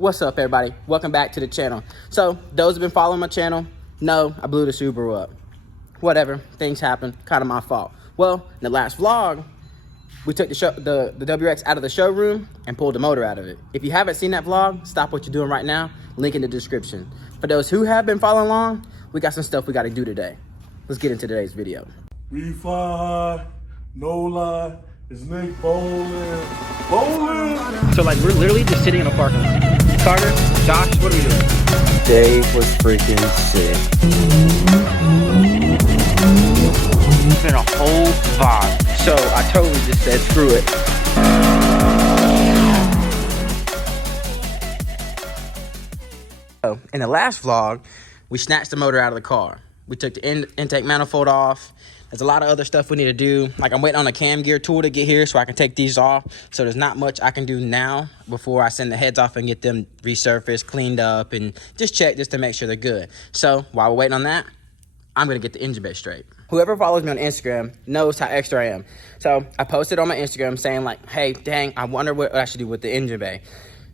What's up, everybody? Welcome back to the channel. So those who've been following my channel know I blew the Subaru up. Whatever, things happen, kind of my fault. Well, in the last vlog, we took the WX out of the showroom and pulled the motor out of it. If you haven't seen that vlog, stop what you're doing right now, link in the description. For those who have been following along, we got some stuff we got to do today. Let's get into today's video. We fly, no lie, it's Nick Bowling. Bowling! So like we're literally just sitting in a parking lot. Carter, Josh, what are we doing? Dave was freaking sick. It's been a whole vibe. So I totally just said, screw it. So in the last vlog, we snatched the motor out of the car. We took the intake manifold off. There's a lot of other stuff we need to do. Like I'm waiting on a cam gear tool to get here so I can take these off. So there's not much I can do now before I send the heads off and get them resurfaced, cleaned up, and just check just to make sure they're good. So while we're waiting on that, I'm gonna get the engine bay straight. Whoever follows me on Instagram knows how extra I am. So I posted on my Instagram saying like, hey, dang, I wonder what I should do with the engine bay.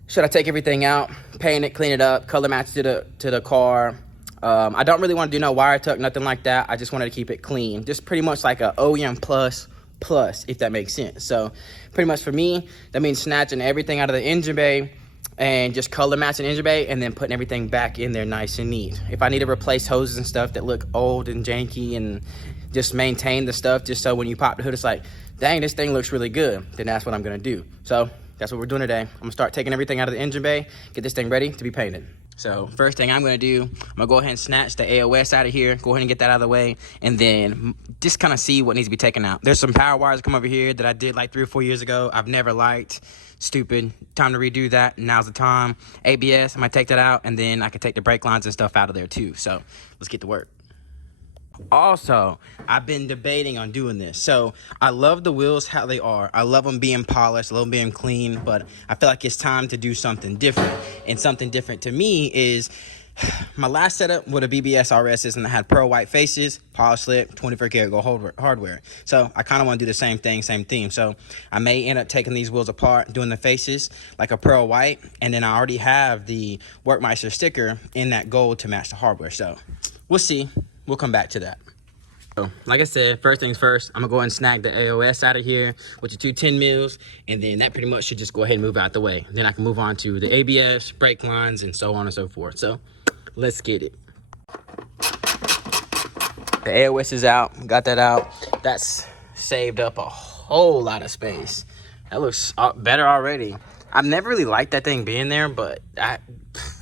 Should I take everything out, paint it, clean it up, color match to the car? I don't really want to do no wire tuck, nothing like that. I just wanted to keep it clean. Just pretty much like a OEM plus, if that makes sense. So pretty much for me, that means snatching everything out of the engine bay and just color matching engine bay and then putting everything back in there nice and neat. If I need to replace hoses and stuff that look old and janky and just maintain the stuff just so when you pop the hood, it's like, dang, this thing looks really good, then that's what I'm gonna do. So that's what we're doing today. I'm gonna start taking everything out of the engine bay, get this thing ready to be painted. So first thing I'm gonna do, I'm gonna go ahead and snatch the AOS out of here, go ahead and get that out of the way, and then just kind of see what needs to be taken out. There's some power wires that come over here that I did like 3 or 4 years ago. I've never liked. Stupid. Time to redo that. Now's the time. ABS, I'm gonna take that out, and then I can take the brake lines and stuff out of there too. So let's get to work. Also, I've been debating on doing this. So I love the wheels how they are. I love them being polished, I love them being clean, but I feel like it's time to do something different. And something different to me is my last setup with a BBS RS and I had pearl white faces, polished slip, 24 karat gold hardware. So I kind of want to do the same thing, same theme. So I may end up taking these wheels apart, doing the faces like a pearl white, and then I already have the Workmeister sticker in that gold to match the hardware. So we'll see. We'll come back to that. So, like I said, first things first, I'm gonna go ahead and snag the AOS out of here with the 2 10 mils, and then that pretty much should just go ahead and move out the way. Then I can move on to the ABS, brake lines, and so on and so forth. So, let's get it. The AOS is out, got that out. That's saved up a whole lot of space. That looks better already. I've never really liked that thing being there, but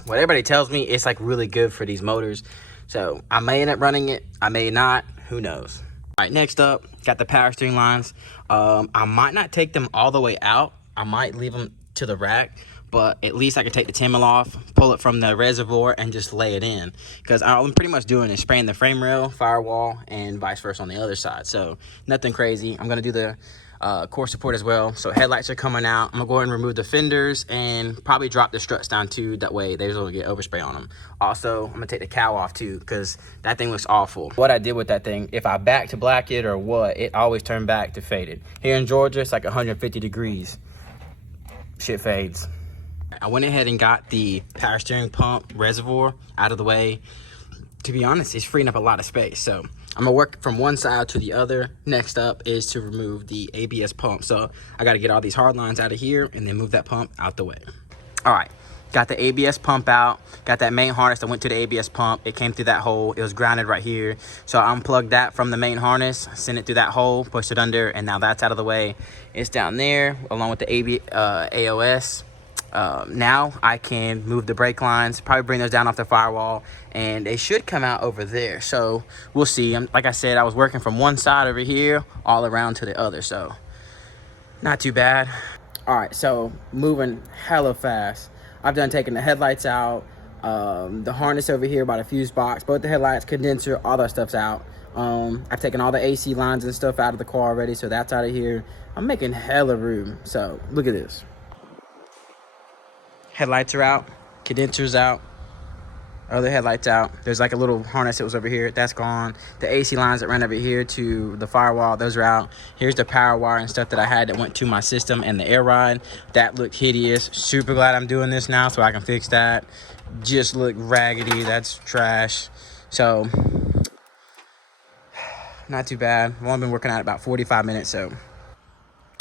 what everybody tells me, it's like really good for these motors. So I may end up running it, I may not, who knows. All right, next up, got the power steering lines. I might not take them all the way out. I might leave them to the rack, but at least I can take the 10 mil off, pull it from the reservoir, and just lay it in. Because all I'm pretty much doing is spraying the frame rail, firewall, and vice versa on the other side. So nothing crazy. I'm gonna do the core support as well. So headlights are coming out. I'm gonna go ahead and remove the fenders and probably drop the struts down too. That way they don't get overspray on them. Also, I'm gonna take the cowl off too because that thing looks awful. What I did with that thing, if I back to black it or what, it always turned back to faded. Here in Georgia, it's like 150 degrees. Shit fades. I went ahead and got the power steering pump reservoir out of the way. To be honest, it's freeing up a lot of space. So I'm gonna work from one side to the other. Next up is to remove the ABS pump. So I gotta get all these hard lines out of here and then move that pump out the way. All right, got the ABS pump out. Got that main harness that went to the ABS pump. It came through that hole. It was grounded right here. So I unplugged that from the main harness, sent it through that hole, pushed it under, and now that's out of the way. It's down there along with the AOS. Now I can move the brake lines, probably bring those down off the firewall, and they should come out over there. So we'll see. Like I said, I was working from one side over here all around to the other, so not too bad. All right, so moving hella fast. I've done taking the headlights out, the harness over here by the fuse box, both the headlights, condenser, all that stuff's out. I've taken all the AC lines and stuff out of the car already, so that's out of here. I'm making hella room, so look at this. Headlights are out, condensers out, Other headlights out. There's like a little harness that was over here. That's gone. The AC lines that ran over here to the firewall, those are out. Here's the power wire and stuff that I had that went to my system and the air ride. That looked hideous. Super glad I'm doing this now so I can fix that. Just looked raggedy. That's trash. So, not too bad. I've only been working out about 45 minutes, so.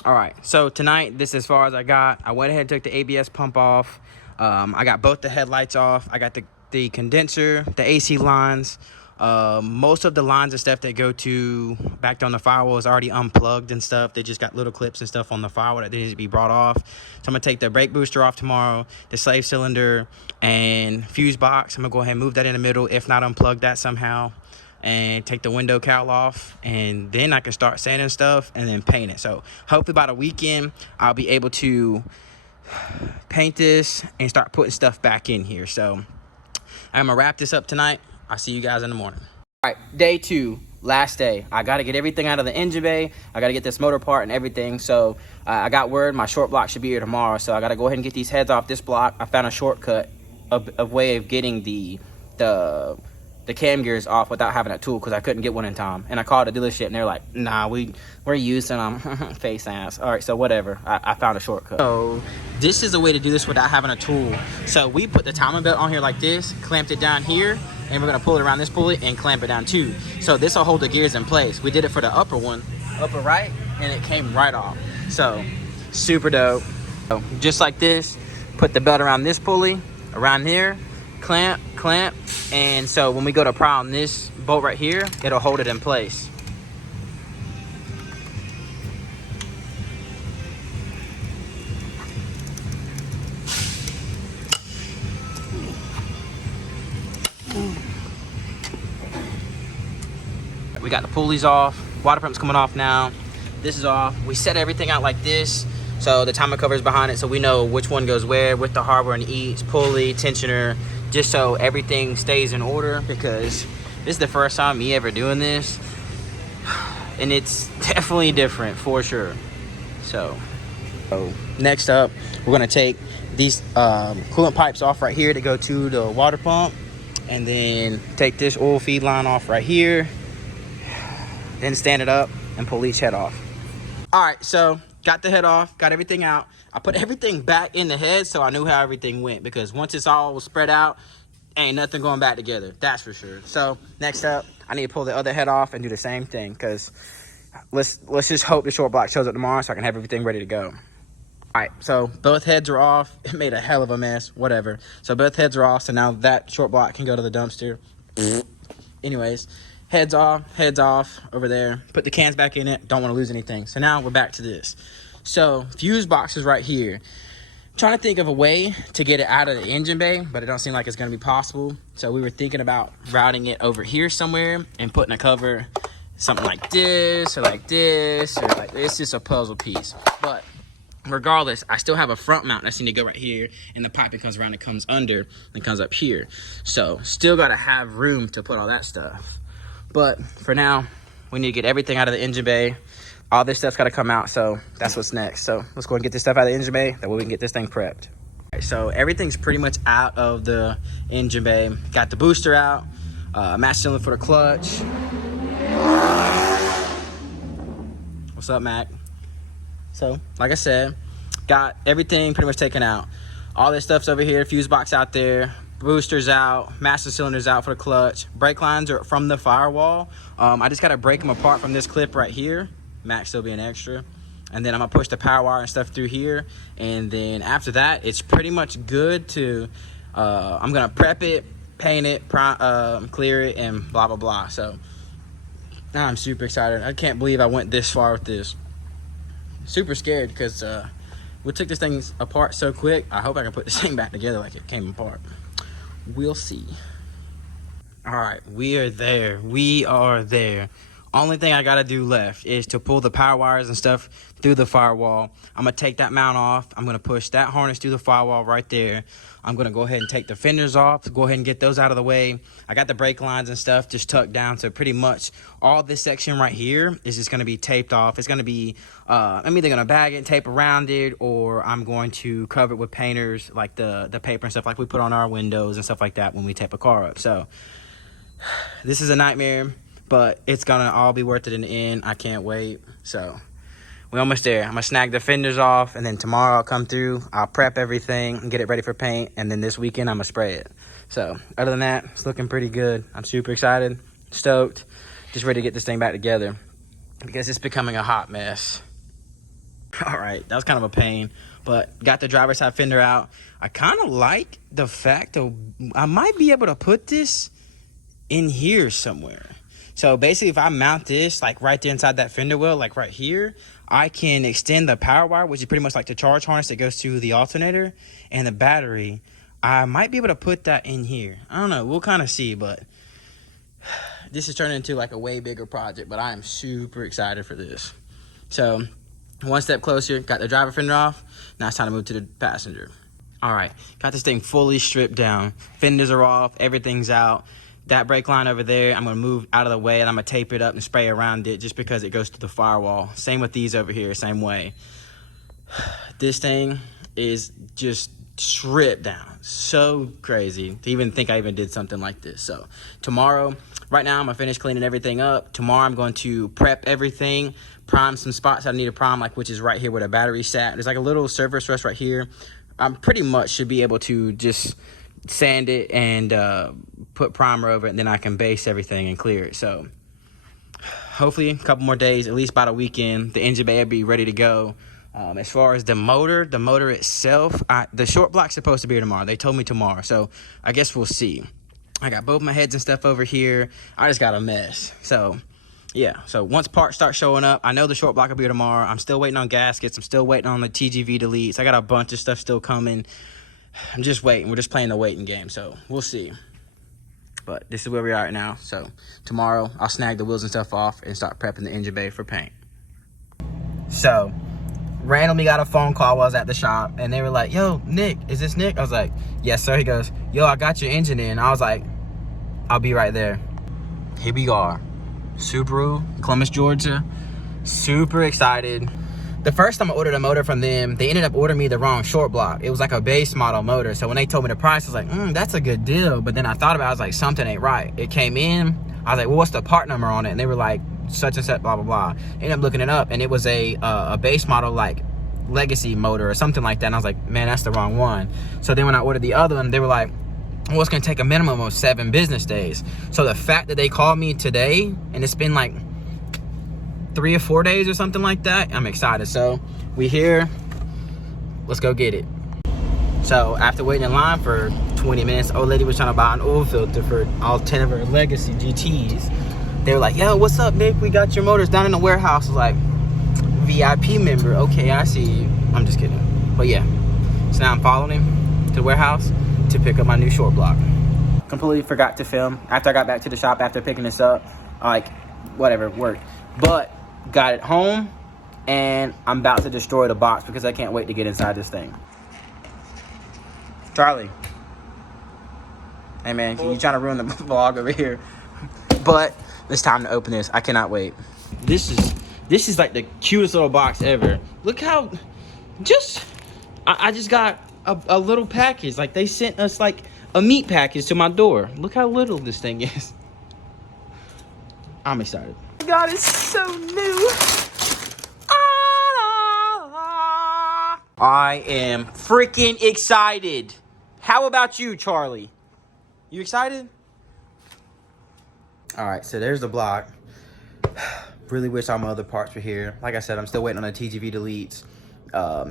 All right, so tonight, this is as far as I got. I went ahead and took the ABS pump off. I got both the headlights off. I got the condenser, the AC lines. Most of the lines and stuff that go to back on the firewall is already unplugged and stuff. They just got little clips and stuff on the firewall that needs to be brought off. So I'm gonna take the brake booster off tomorrow, the slave cylinder and fuse box. I'm gonna go ahead and move that in the middle, if not unplug that somehow, and take the window cowl off, and then I can start sanding stuff and then paint it. So hopefully by the weekend I'll be able to paint this and start putting stuff back in here. So I'm gonna wrap this up tonight. I'll see you guys in the morning. All right, day 2, last day. I gotta get everything out of the engine bay. I gotta get this motor part and everything. So I got word my short block should be here tomorrow. So I gotta go ahead and get these heads off this block. I found a shortcut, a way of getting the cam gears off without having a tool, because I couldn't get one in time. And I called a dealership and they're like, nah, we're using them. Face ass. All right, so whatever. I found a shortcut. So this is a way to do this without having a tool. So we put the timing belt on here like this, clamped it down here, and we're gonna pull it around this pulley and clamp it down too. So this will hold the gears in place. We did it for the upper one, upper right, and it came right off. So super dope. So just like this, put the belt around this pulley, around here, clamp, and so when we go to pry on this bolt right here, it'll hold it in place. We got the pulleys off, water pump's coming off now, this is off. We set everything out like this, so the timer cover is behind it, so we know which one goes where with the hardware and each pulley, tensioner, just so everything stays in order, because this is the first time me ever doing this, and it's definitely different for sure. So next up, we're gonna take these coolant pipes off right here to go to the water pump, and then take this oil feed line off right here, then stand it up and pull each head off. All right, so got the head off, got everything out. I put everything back in the head so I knew how everything went, because once it's all spread out, ain't nothing going back together, that's for sure. So next up, I need to pull the other head off and do the same thing, because let's just hope the short block shows up tomorrow so I can have everything ready to go. All right, so both heads are off. It made a hell of a mess, whatever. So both heads are off, so now that short block can go to the dumpster. Anyways, heads off over there. Put the cans back in it, don't want to lose anything. So now we're back to this. So fuse box is right here. Trying to think of a way to get it out of the engine bay, but it don't seem like it's going to be possible. So we were thinking about routing it over here somewhere and putting a cover, something like this, or like this, or like this. It's just a puzzle piece. But regardless, I still have a front mount that's need to go right here, and the piping comes around and comes under and comes up here. So still got to have room to put all that stuff. But for now, we need to get everything out of the engine bay. All this stuff's got to come out, so that's what's next. So let's go and get this stuff out of the engine bay. That way we can get this thing prepped. All right, so everything's pretty much out of the engine bay. Got the booster out, master cylinder for the clutch. What's up, Mac? So, like I said, got everything pretty much taken out. All this stuff's over here, fuse box out there, boosters out, master cylinders out for the clutch. Brake lines are from the firewall. I just gotta break them apart from this clip right here. Max still being extra. And then I'm gonna push the power wire and stuff through here. And then after that, it's pretty much good to, I'm gonna prep it, paint it, clear it, and blah, blah, blah. So I'm super excited. I can't believe I went this far with this. Super scared because we took this thing apart so quick. I hope I can put this thing back together like it came apart. We'll see. All right, we are there. We are there. Only thing I gotta do left is to pull the power wires and stuff through the firewall. I'm gonna take that mount off. I'm gonna push that harness through the firewall right there. I'm gonna go ahead and take the fenders off, go ahead and get those out of the way. I got the brake lines and stuff just tucked down, so pretty much all this section right here is just gonna be taped off. It's gonna be, I'm either gonna bag it and tape around it, or I'm going to cover it with painters, like the paper and stuff like we put on our windows and stuff like that when we tape a car up. So this is a nightmare, but it's gonna all be worth it in the end. I can't wait. So we're almost there. I'm gonna snag the fenders off, and then tomorrow I'll come through, I'll prep everything and get it ready for paint, and then this weekend I'm gonna spray it. So other than that, it's looking pretty good. I'm super excited, stoked, just ready to get this thing back together because it's becoming a hot mess. All right, that was kind of a pain, but got the driver's side fender out. I kind of like the fact that I might be able to put this in here somewhere. So basically, if I mount this like right there inside that fender well, like right here, I can extend the power wire, which is pretty much like the charge harness that goes to the alternator and the battery. I might be able to put that in here. I don't know. We'll kind of see, but this is turning into like a way bigger project, but I am super excited for this. So one step closer, got the driver fender off. Now it's time to move to the passenger. All right, got this thing fully stripped down. Fenders are off, everything's out. That brake line over there, I'm gonna move out of the way, and I'm gonna tape it up and spray around it just because it goes to the firewall. Same with these over here, same way. This thing is just stripped down. So crazy to even think I even did something like this. So tomorrow, right now I'm gonna finish cleaning everything up. Tomorrow I'm going to prep everything, prime some spots I need to prime, like which is right here where the battery sat. There's like a little surface rust right here. I'm pretty much should be able to just sand it and put primer over it, and then I can base everything and clear it. So hopefully a couple more days, at least by the weekend, the engine bay will be ready to go. As far as the motor itself, the short block's supposed to be here tomorrow. They told me tomorrow, so I guess we'll see. I got both my heads and stuff over here. I just got a mess. So yeah, so once parts start showing up, I know the short block will be here tomorrow. I'm still waiting on gaskets. I'm still waiting on the TGV deletes. I got a bunch of stuff still coming. I'm just waiting. We're just playing the waiting game, so we'll see. But this is where we are right now. So tomorrow I'll snag the wheels and stuff off and start prepping the engine bay for paint. So randomly got a phone call while I was at the shop, and they were like, yo, Nick, is this Nick? I was like, yes, sir. He goes, yo, I got your engine in. I was like, I'll be right there. Here we are. Subaru, Columbus, Georgia. Super excited. The first time I ordered a motor from them, they ended up ordering me the wrong short block. It was like a base model motor. So when they told me the price, I was like, that's a good deal. But then I thought about it, I was like, something ain't right. It came in, I was like, well, what's the part number on it? And they were like, such and such, blah, blah, blah. Ended up looking it up, and it was a base model, like legacy motor or something like that. And I was like, man, that's the wrong one. So then when I ordered the other one, they were like, well, it's gonna take a minimum of 7 business days. So the fact that they called me today, and it's been like 3 or 4 days or something like that, I'm excited. So we here, let's go get it. So after waiting in line for 20 minutes, old lady was trying to buy an oil filter for all 10 of her legacy GTs. They were like, yo, what's up, Nick? We got your motors down in the warehouse. I was like, VIP member, okay, I see you. I'm just kidding. But yeah, so now I'm following him to the warehouse to pick up my new short block. Completely forgot to film after I got back to the shop after picking this up. Like, whatever, worked. But got it home, and I'm about to destroy the box because I can't wait to get inside this thing. Charlie. Hey man, you trying to ruin the vlog over here. But it's time to open this. I cannot wait. This is like the cutest little box ever. Look how I just got a little package. Like they sent us like a meat package to my door. Look how little this thing is. I'm excited. Oh my God, it's so new. I am freaking excited. How about you, Charlie? You excited? All right, so there's the block. Really wish all my other parts were here. Like I said, I'm still waiting on the TGV deletes,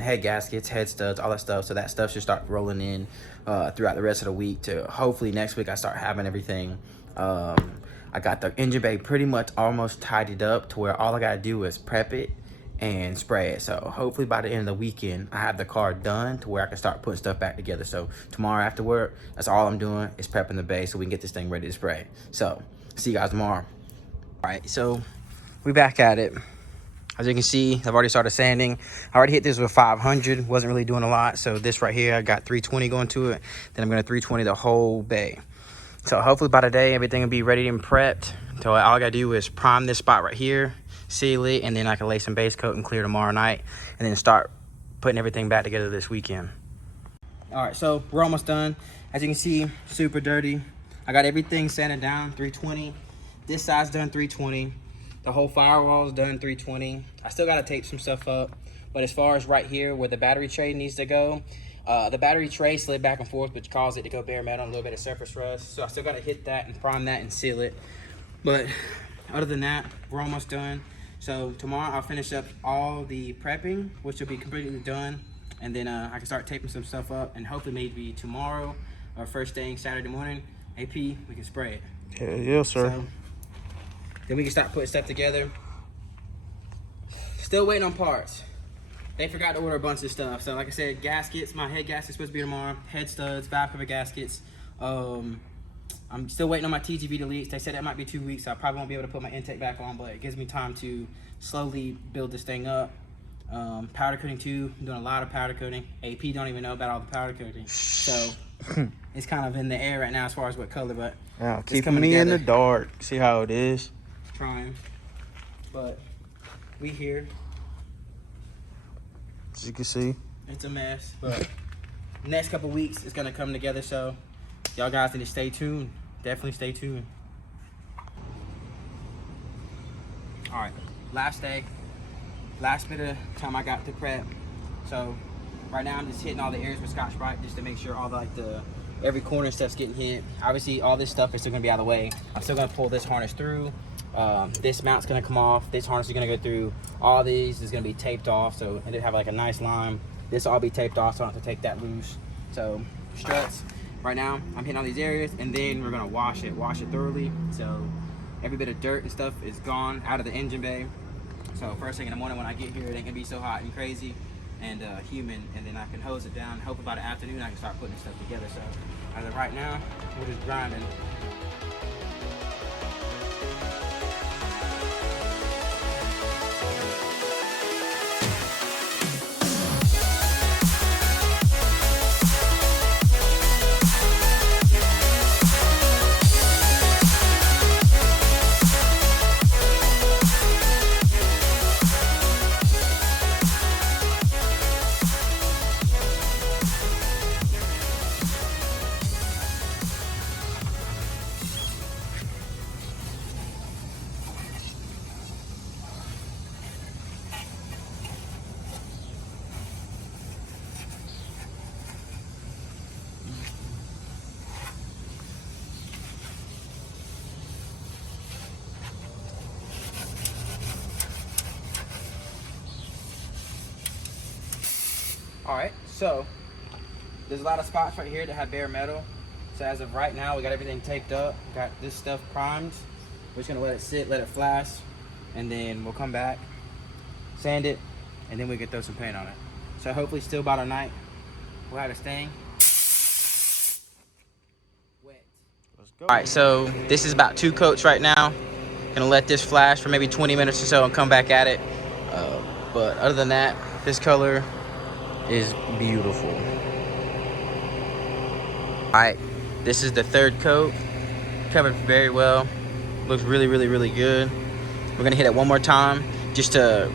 head gaskets, head studs, all that stuff. So that stuff should start rolling in throughout the rest of the week to hopefully next week I start having everything. I got the engine bay pretty much almost tidied up to where all I gotta do is prep it and spray it. So hopefully by the end of the weekend, I have the car done to where I can start putting stuff back together. So tomorrow after work, that's all I'm doing is prepping the bay so we can get this thing ready to spray. So see you guys tomorrow. All right, so we back at it. As you can see, I've already started sanding. I already hit this with 500. Wasn't really doing a lot. So this right here, I got 320 going to it. Then I'm going to 320 the whole bay. So hopefully by today, everything will be ready and prepped. So all I got to do is prime this spot right here, seal it, and then I can lay some base coat and clear tomorrow night. And then start putting everything back together this weekend. All right, so we're almost done. As you can see, super dirty. I got everything sanded down, 320. This side's done 320. The whole firewall is done 320. I still got to tape some stuff up. But as far as right here where the battery tray needs to go, the battery tray slid back and forth, which caused it to go bare metal, a little bit of surface rust. So I still got to hit that and prime that and seal it. But other than that, we're almost done. So tomorrow I'll finish up all the prepping, which will be completely done. And then I can start taping some stuff up. And hopefully maybe tomorrow or first thing Saturday morning, AP, we can spray it. Hell yeah, sir. So, then we can start putting stuff together. Still waiting on parts. They forgot to order a bunch of stuff. So like I said, gaskets, my head gasket's supposed to be tomorrow. Head studs, valve cover gaskets. I'm still waiting on my TGV deletes. They said that might be 2 weeks. So I probably won't be able to put my intake back on, but it gives me time to slowly build this thing up. Powder coating too. I'm doing a lot of powder coating. AP don't even know about all the powder coating. So it's kind of in the air right now as far as what color, but Yeah, it's keeping coming me in together. the dark. See how it is. Trying, but we here. As you can see. It's a mess, but next couple weeks it's gonna come together. So y'all guys need to stay tuned. Definitely stay tuned. All right, last day, last bit of time I got to prep. So right now I'm just hitting all the areas with Scotch-Brite just to make sure all every corner stuff's getting hit. Obviously all this stuff is still gonna be out of the way. I'm still gonna pull this harness through. This mount's gonna come off. This harness is gonna go through. All these is gonna be taped off, so it'll have like a nice line. This will all be taped off, so I don't have to take that loose. So struts. Right now, I'm hitting all these areas, and then we're gonna wash it thoroughly. So every bit of dirt and stuff is gone out of the engine bay. So first thing in the morning when I get here, it ain't gonna be so hot and crazy and humid, and then I can hose it down. Hope about the afternoon I can start putting stuff together. So as of right now, we're just grinding. All right, so there's a lot of spots right here that have bare metal. So as of right now, we got everything taped up, got this stuff primed. We're just gonna let it sit, let it flash, and then we'll come back, sand it, and then we can throw some paint on it. So hopefully still by tonight, we'll have this thing wet. Let's go. All right, so this is about 2 coats right now. Gonna let this flash for maybe 20 minutes or so and come back at it. But other than that, this color is beautiful. All right, this is the 3rd coat. Covered very well. Looks really, really, really good. We're gonna hit it one more time just to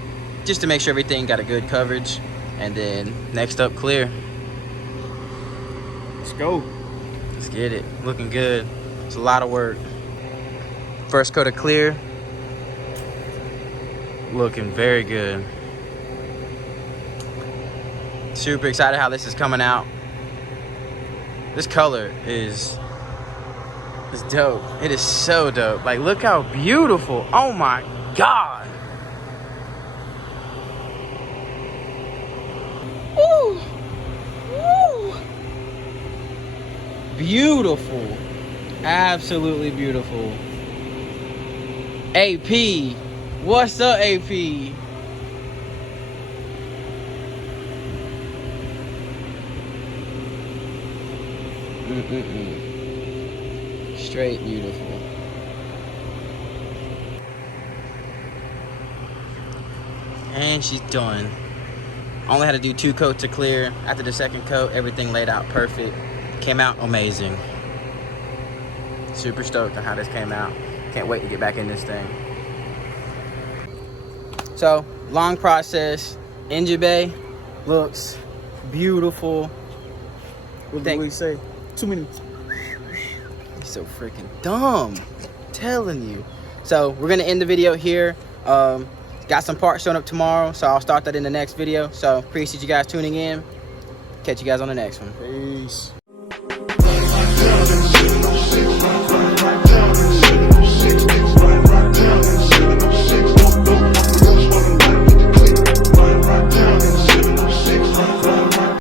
make sure everything got a good coverage. And then next up, clear. Let's go. Let's get it. Looking good. It's a lot of work. First coat of clear. Looking very good. Super excited how this is coming out. This color is dope. It is so dope. Like, look how beautiful. Oh my God. Woo. Woo. Beautiful. Absolutely beautiful. AP. What's up, AP? Straight beautiful. And she's done. Only had to do 2 coats to clear. After the 2nd coat, everything laid out perfect. Came out amazing. Super stoked on how this came out. Can't wait to get back in this thing. So, long process. Engine bay looks beautiful. What do we say? 2 minutes. He's so freaking dumb. I'm telling you. So, we're going to end the video here. Got some parts showing up tomorrow, so I'll start that in the next video. So, appreciate you guys tuning in. Catch you guys on the next one. Peace.